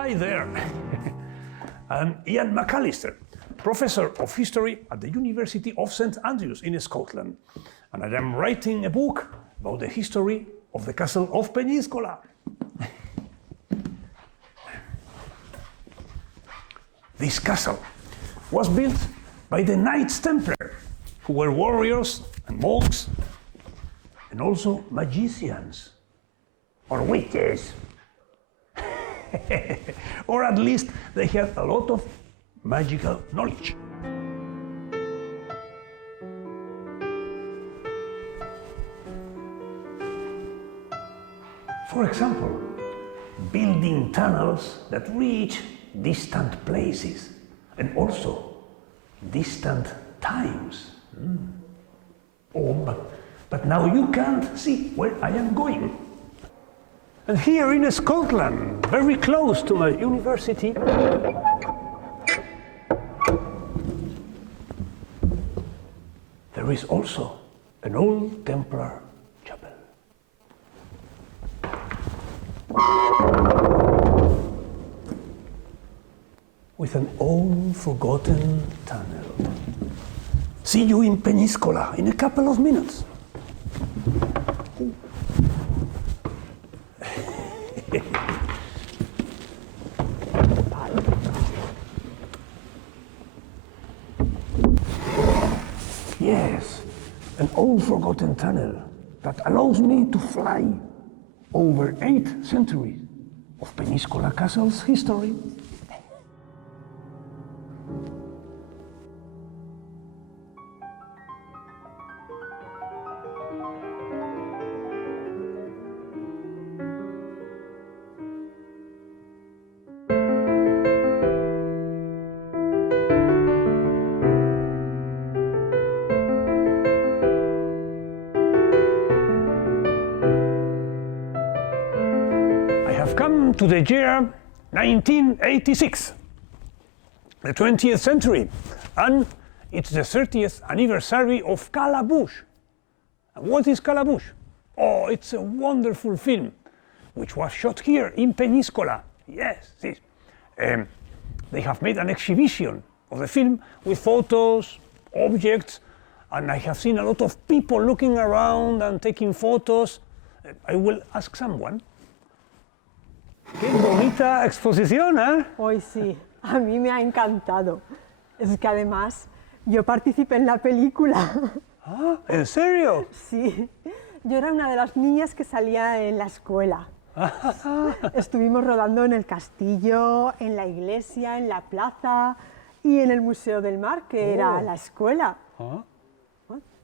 Hi there. I'm Ian McAllister, Professor of History at the University of St Andrews in Scotland, and I am writing a book about the history of the Castle of Peñíscola. This castle was built by the Knights Templar, who were warriors and monks, and also magicians, or witches. Or at least they had a lot of magical knowledge. For example, building tunnels that reach distant places and also distant times. Oh, but now you can't see where I am going. And here in Scotland, very close to my university, there is also an old Templar chapel. With an old forgotten tunnel. See you in Peñíscola in a couple of minutes. Yes, an old forgotten tunnel that allows me to fly over 8 centuries of Peñíscola Castle's history. I've come to the year 1986, the 20th century, and it's the 30th anniversary of Calabush. And what is Calabush? Oh, it's a wonderful film, which was shot here in Peñíscola. Yes, yes. They have made an exhibition of the film with photos, objects, and I have seen a lot of people looking around and taking photos. I will ask someone. ¡Qué bonita exposición, eh! Hoy sí, a mí me ha encantado. Es que además yo participé en la película. Ah, ¿en serio? Sí, yo era una de las niñas que salía en la escuela. Estuvimos rodando en el castillo, en la iglesia, en la plaza y en el Museo del Mar, que era la escuela.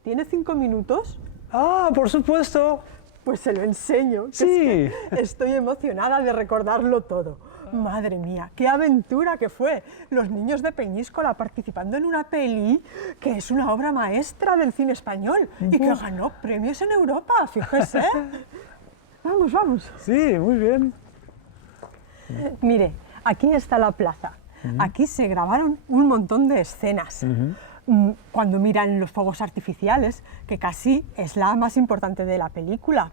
¿Tiene 5 minutos? Ah, por supuesto. Pues se lo enseño. Sí. Es que estoy emocionada de recordarlo todo. Madre mía, qué aventura que fue. Los niños de Peñíscola participando en una peli que es una obra maestra del cine español y que ganó premios en Europa, fíjese. Vamos, vamos. Sí, muy bien. Mire, aquí está la plaza. Aquí se grabaron un montón de escenas. Cuando miran los fuegos artificiales, que casi es la más importante de la película,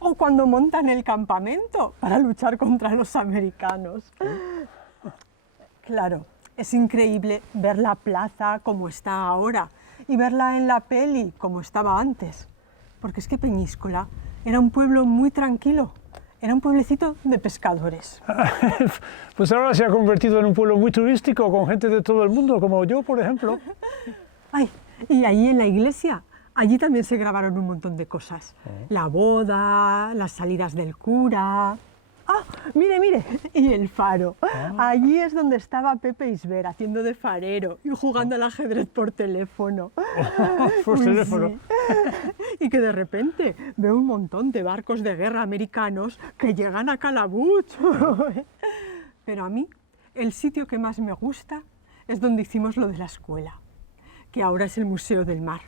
o cuando montan el campamento para luchar contra los americanos. Claro, es increíble ver la plaza como está ahora y verla en la peli como estaba antes, porque es que Peñíscola era un pueblo muy tranquilo. Era un pueblecito de pescadores. Pues ahora se ha convertido en un pueblo muy turístico con gente de todo el mundo, como yo, por ejemplo. Ay, y ahí en la iglesia, allí también se grabaron un montón de cosas. La boda, las salidas del cura... ¡Ah! Mire, mire, y el faro. Allí es donde estaba Pepe Isber haciendo de farero y jugando al ajedrez por teléfono. Por teléfono. Sí. Y que de repente veo un montón de barcos de guerra americanos que llegan a Calabuch. Pero a mí, el sitio que más me gusta es donde hicimos lo de la escuela, que ahora es el Museo del Mar.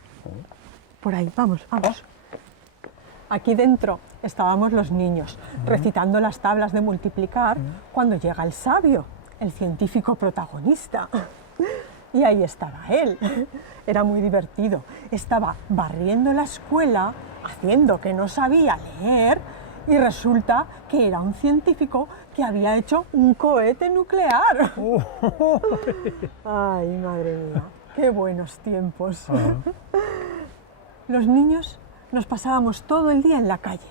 Por ahí, vamos, vamos. Aquí dentro estábamos los niños, recitando las tablas de multiplicar cuando llega el sabio, el científico protagonista. Y ahí estaba él. Era muy divertido. Estaba barriendo la escuela, haciendo que no sabía leer Y resulta que era un científico que había hecho un cohete nuclear. Ay, madre mía, qué buenos tiempos. Los niños nos pasábamos todo el día en la calle,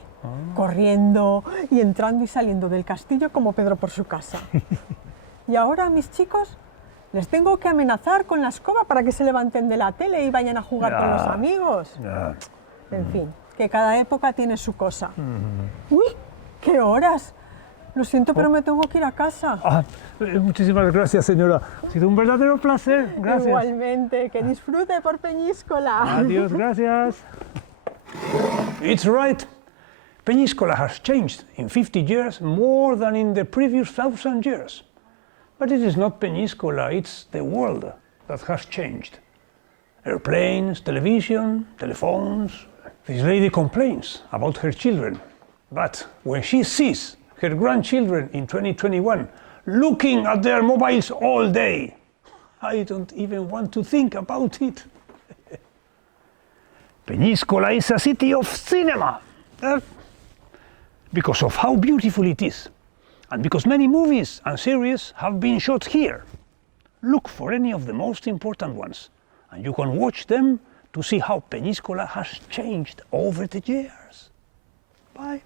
corriendo y entrando y saliendo del castillo como Pedro por su casa. Y ahora a mis chicos les tengo que amenazar con la escoba para que se levanten de la tele y vayan a jugar con los amigos. En fin, que cada época tiene su cosa. ¡Uy! ¡Qué horas! Lo siento, pero me tengo que ir a casa. Muchísimas gracias, señora. Ha sido un verdadero placer. Gracias. Igualmente, que disfrute por Peñíscola. Adiós, gracias. It's right. Peñíscola has changed in 50 years more than in the previous 1,000 years. But it is not Peñíscola, it's the world that has changed. Airplanes, television, telephones. This lady complains about her children. But when she sees her grandchildren in 2021 looking at their mobiles all day, I don't even want to think about it. Peñíscola is a city of cinema because of how beautiful it is and because many movies and series have been shot here. Look for any of the most important ones and you can watch them to see how Peñíscola has changed over the years. Bye.